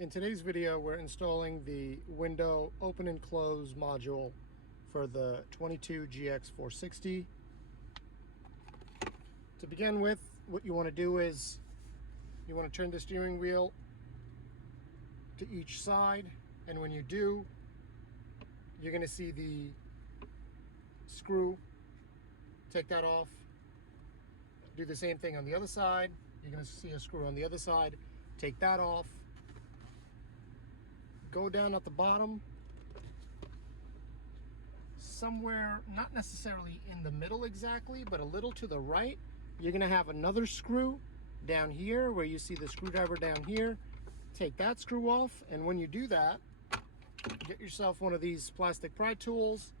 In today's video, we're installing the window open and close module for the 22 GX460. To begin with, what you want to do is you want to turn the steering wheel to each side, and when you do, you're going to see the screw. Take that off. Do the same thing on the other side. You're going to see a screw on the other side. Take that off. Go down at the bottom, somewhere, not necessarily in the middle exactly, but a little to the right. You're gonna have another screw down here where you see the screwdriver down here. Take that screw off, and when you do that, get yourself one of these plastic pry tools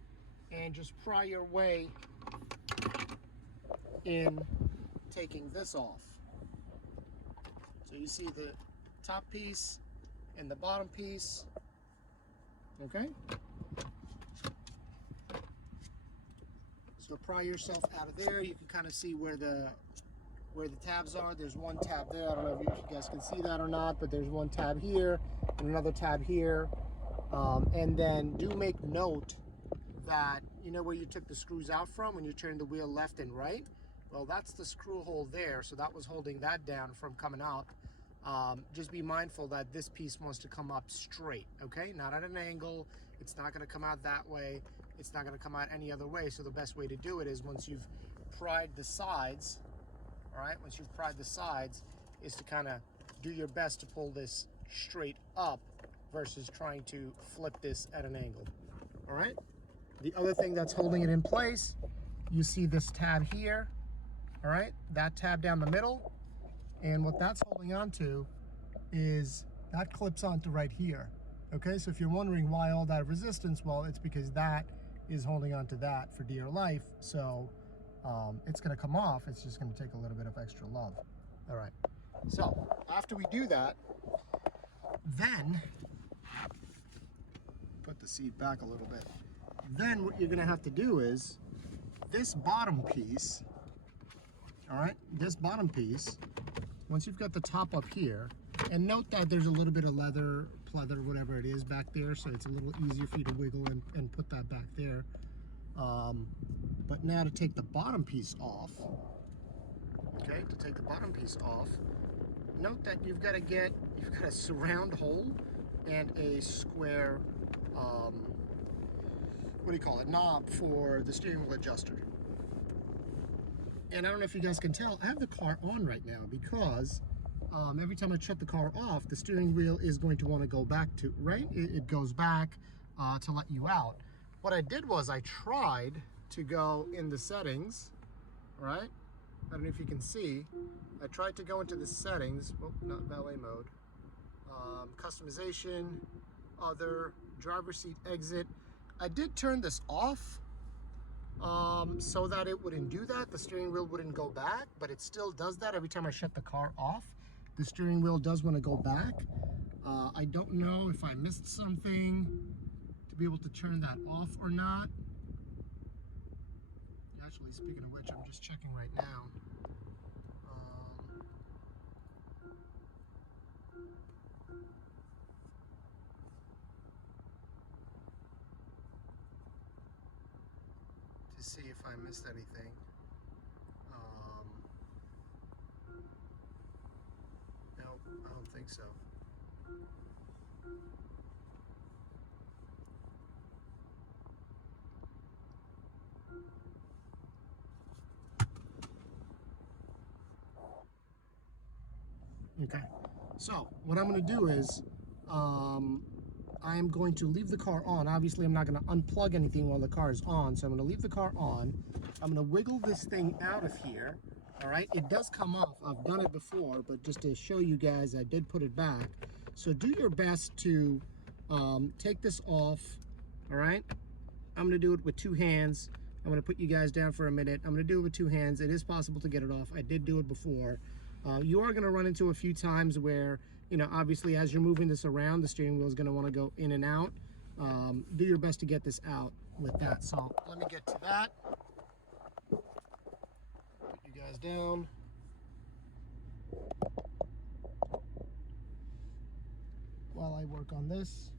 and just pry your way in taking this off. So you see the top piece and the bottom piece, okay? So pry yourself out of there. You can kind of see where the tabs are. There's one tab there. I don't know if you guys can see that or not, but there's one tab here and another tab here. And then do make note that, you know where you took the screws out from when you turned the wheel left and right? Well, that's the screw hole there. So that was holding that down from coming out. Just be mindful that this piece wants to come up straight, okay? Not at an angle. It's not going to come out that way. It's not going to come out any other way. So the best way to do it is once you've pried the sides, all right? Once you've pried the sides, is to kind of do your best to pull this straight up versus trying to flip this at an angle, all right? The other thing that's holding it in place, you see this tab here, all right? That tab down the middle. And what that's holding on to is that clips onto right here. Okay, so if you're wondering why all that resistance, well, it's because that is holding on to that for dear life. So it's gonna come off. It's just gonna take a little bit of extra love. All right, so after we do that, then put the seat back a little bit. Then what you're gonna have to do is this bottom piece, all right, this bottom piece, once you've got the top up here, and note that there's a little bit of leather, pleather, whatever it is back there, so it's a little easier for you to wiggle and put that back there. But now to take the bottom piece off, okay, to take the bottom piece off, note that you've got a surround hole and a square, what do you call it, knob for the steering wheel adjuster. And I don't know if you guys can tell, I have the car on right now because every time I shut the car off, the steering wheel is going to want to go back to, right? It goes back to let you out. What I did was I tried to go in the settings, right? I don't know if you can see. I tried to go into the settings, well, not valet mode, customization, other, driver seat exit. I did turn this off, so that it wouldn't do that. The steering wheel wouldn't go back, but it still does that every time I shut the car off. The steering wheel does want to go back. I don't know if I missed something to be able to turn that off or not. Actually, speaking of which, I'm just checking right now. To see if I missed anything. No, I don't think so. Okay, so what I'm going to do is I am going to leave the car on. Obviously, I'm not going to unplug anything while the car is on, so I'm going to leave the car on. I'm going to wiggle this thing out of here, all right? It does come off. I've done it before, but just to show you guys, I did put it back. So do your best to take this off, all right? I'm going to do it with two hands. I'm going to put you guys down for a minute. I'm going to do it with two hands. It is possible to get it off. I did do it before. You are going to run into a few times where, you know, obviously as you're moving this around, the steering wheel is going to want to go in and out. Do your best to get this out with that. So let me get to that. Put you guys down. work on this.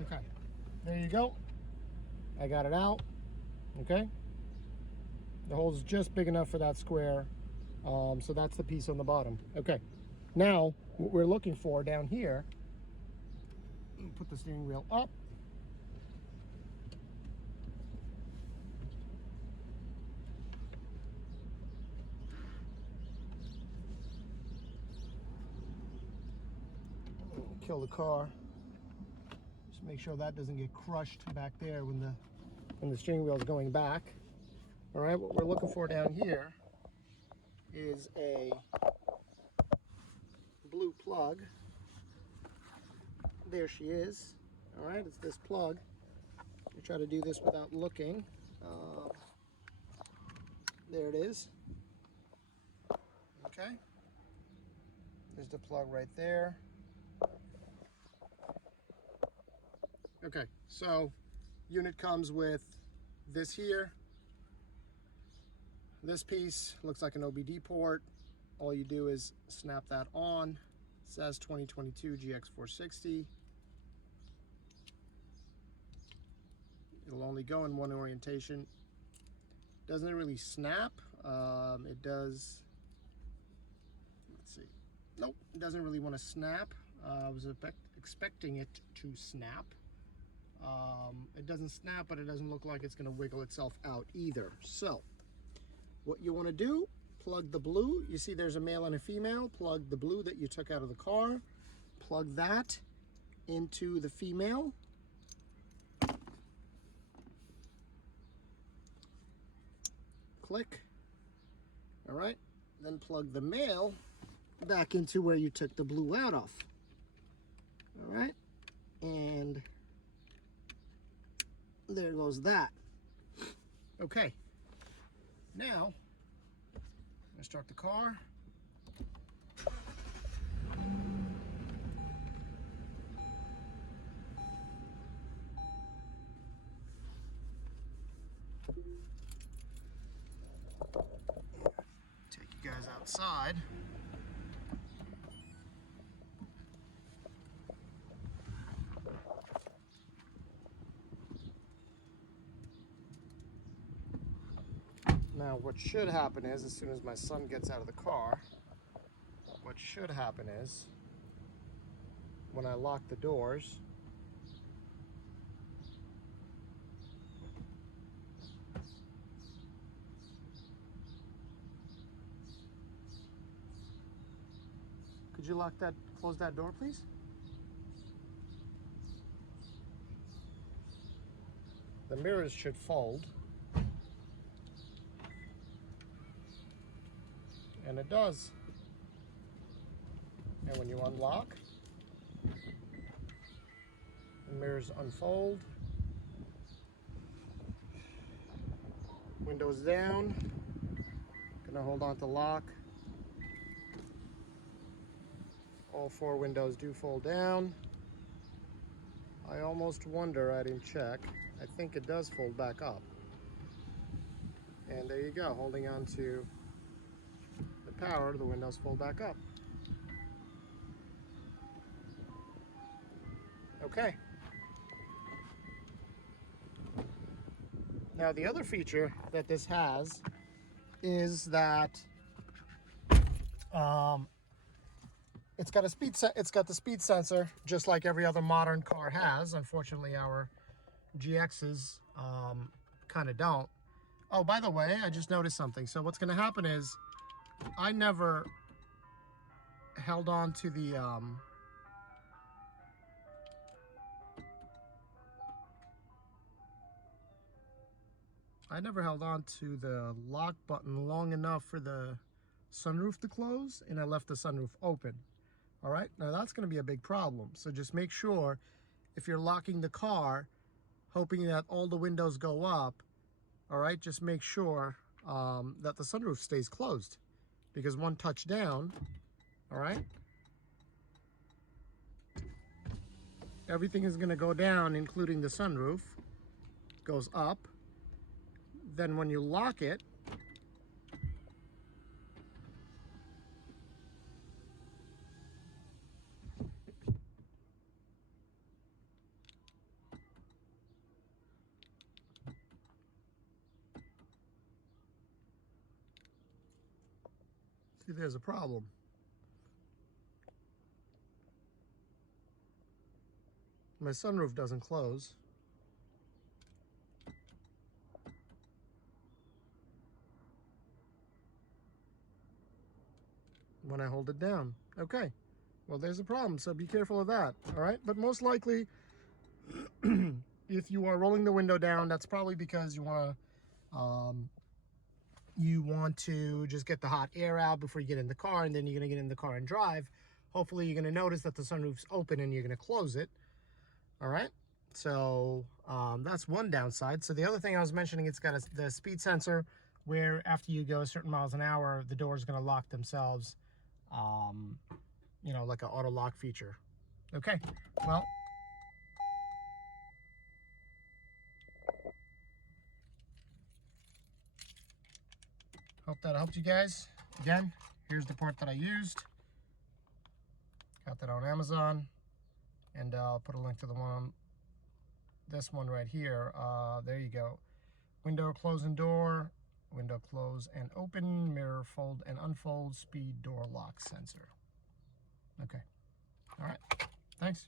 Okay, there you go. I got it out. Okay, the hole's just big enough for that square, so that's the piece on the bottom. Okay, now what we're looking for down here, put the steering wheel up. Kill the car. Just make sure that doesn't get crushed back there when the steering wheel is going back. All right, what we're looking for down here is a blue plug. There she is. All right, it's this plug. I try to do this without looking. There it is. Okay. There's the plug right there. Okay, so unit comes with this here. This piece looks like an OBD port. All you do is snap that on. It says 2022 GX460. It'll only go in one orientation. Doesn't really snap. It does. Let's see. Nope, it doesn't really want to snap. I was expecting it to snap. It doesn't snap, but it doesn't look like it's going to wiggle itself out either. So what you want to do, plug the blue. You see there's a male and a female. Plug the blue that you took out of the car. Plug that into the female. Click. All right. Then plug the male back into where you took the blue out of. All right. And there goes that. Okay. Now, I'm going to start the car. Take you guys outside. Now, what should happen is, as soon as my son gets out of the car, what should happen is, when I lock the doors, could you lock that, close that door, please? The mirrors should fold. And it does. And when you unlock, the mirrors unfold. Windows down. Gonna hold on to lock. All four windows do fold down. I almost wonder, I didn't check. I think it does fold back up. And there you go, holding on to the power, the windows fold back up. Okay. Now the other feature that this has is that it's got the speed sensor, just like every other modern car has. Unfortunately, our GXs kind of don't. Oh, by the way, I just noticed something. So what's going to happen is I never held on to the lock button long enough for the sunroof to close, and I left the sunroof open. All right, now that's going to be a big problem. So just make sure, if you're locking the car, hoping that all the windows go up, all right, just make sure that the sunroof stays closed, because one touch down, all right, everything is going to go down, including the sunroof. Goes up. Then when you lock it, see, there's a problem. My sunroof doesn't close. When I hold it down. Okay, well, there's a problem, so be careful of that. All right, but most likely if you are rolling the window down, that's probably because you want to just get the hot air out before you get in the car, and then you're going to get in the car and drive. Hopefully you're going to notice that the sunroof's open and you're going to close it. All right, so that's one downside. So the other thing I was mentioning, it's got the speed sensor, where after you go certain miles an hour, the door is going to lock themselves, you know, like an auto lock feature. Okay, well, hope that helped you guys. Again, here's the part that I used. Got that on Amazon, and I'll put a link to the one, this one right here. There you go. Window close and door, window close and open, mirror fold and unfold, speed door lock sensor. Okay, all right, thanks.